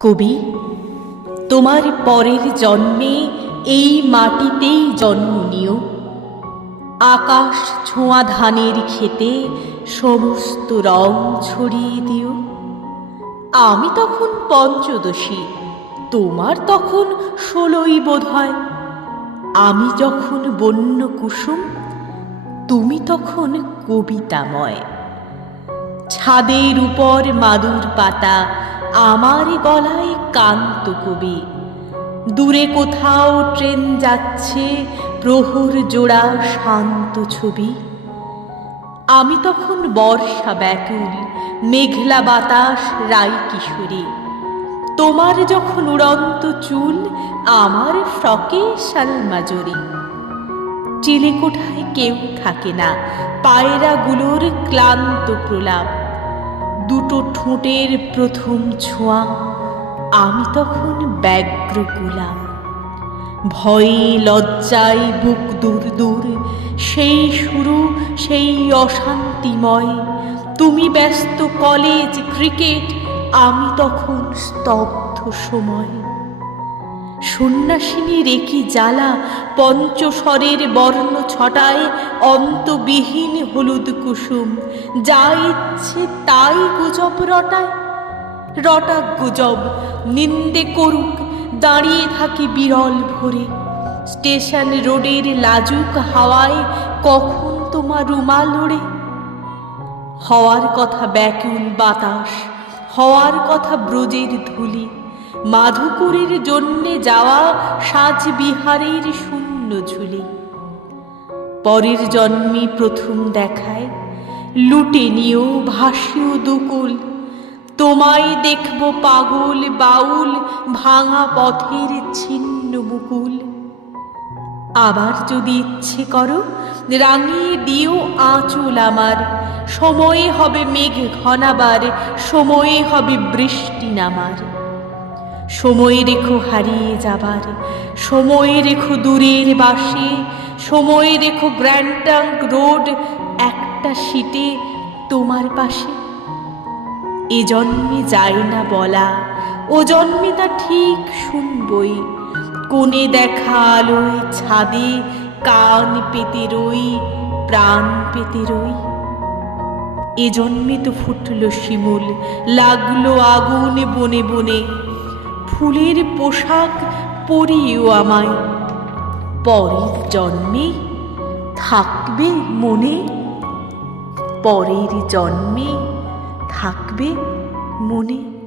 কবি, তোমার পরের জন্মে এই মাটিতেই জন্ম নিও। আকাশ ছোঁয়া ধানের খেতে সমস্ত রং ছড়িয়ে দিও। আমি তখন পঞ্চদশী, তোমার তখন ষোলোই বোধ হয়। আমি যখন বন্য কুসুম তুমি তখন কবিতাময়। ছাদের উপর মাদুর পাতা আমার গলায় কান্ত কবি। দূরে কোথাও ট্রেন যাচ্ছে, প্রহর জোড়া শান্ত ছবি। আমি তখন বর্ষা ব্যাকুল, মেঘলা বাতাস, রাই কিশোরী। তোমার যখন উড়ন্ত চুল, আমার ফ্রকে শালমাজরি চিলেকোঠায় কেউ থাকে না, পায়রাগুলোর ক্লান্ত প্রলাপ। দুটো ঠোঁটের প্রথম ছোঁয়া, আমি তখন ব্যগ্র গুলাম ভয়ে লজ্জায় বুক দূর দূর, সেই শুরু, সেই অশান্তিময়। তুমি ব্যস্ত কলেজ, ক্রিকেট, আমি তখন স্তব্ধ সময়। সন্ন্যাসিনী রেখি জ্বালা পঞ্চস্বরের বর্ণ ছটায় অন্তবিহীন হলুদ কুসুম। যা ইচ্ছে তাই গুজব রটায়। রটাক গুজব, নিন্দে করুক, দাঁড়িয়ে থাকি বিরল ভরে। স্টেশন রোডের লাজুক হাওয়ায় কখন তোমার রুমাল ওড়ে? হওয়ার কথা ব্যাকুল বাতাস, হওয়ার কথা ব্রজের ধুলি। মাধুকুরের জন্যে যাওয়া সাজ বিহারের শূন্য ঝুলি। পরের জন্মে প্রথম দেখায়, লুটে নিও ভাসিও দুকুল। তোমায় দেখব পাগল বাউল, ভাঙা পথের ছিন্ন মুকুল। আবার যদি ইচ্ছে করো, রাঙিয়ে দিও আঁচল আমার। সময়ে হবে মেঘ ঘনাবার, সময়ে হবে বৃষ্টি নামার। সময় রেখো হারিয়ে যাবার, সময় রেখো দূরের বাসে, সময় রেখো গ্র্যান্ডাঙ্ক রোড একটা সিটে তোমার পাশে। এ জন্মে যায় না বলা, ও জন্মে তা ঠিক শুনবই। কোণে দেখা আলোয় ছাদে, কান পেতে রই, প্রাণ পেতে রই। এ জন্মে তো ফুটল শিমুল, লাগল আগুন বনে বনে। ফুলের পোশাক পরিও আমায়। পরের জন্মে থাকবে মনে। পরের জন্মে থাকবে মনে।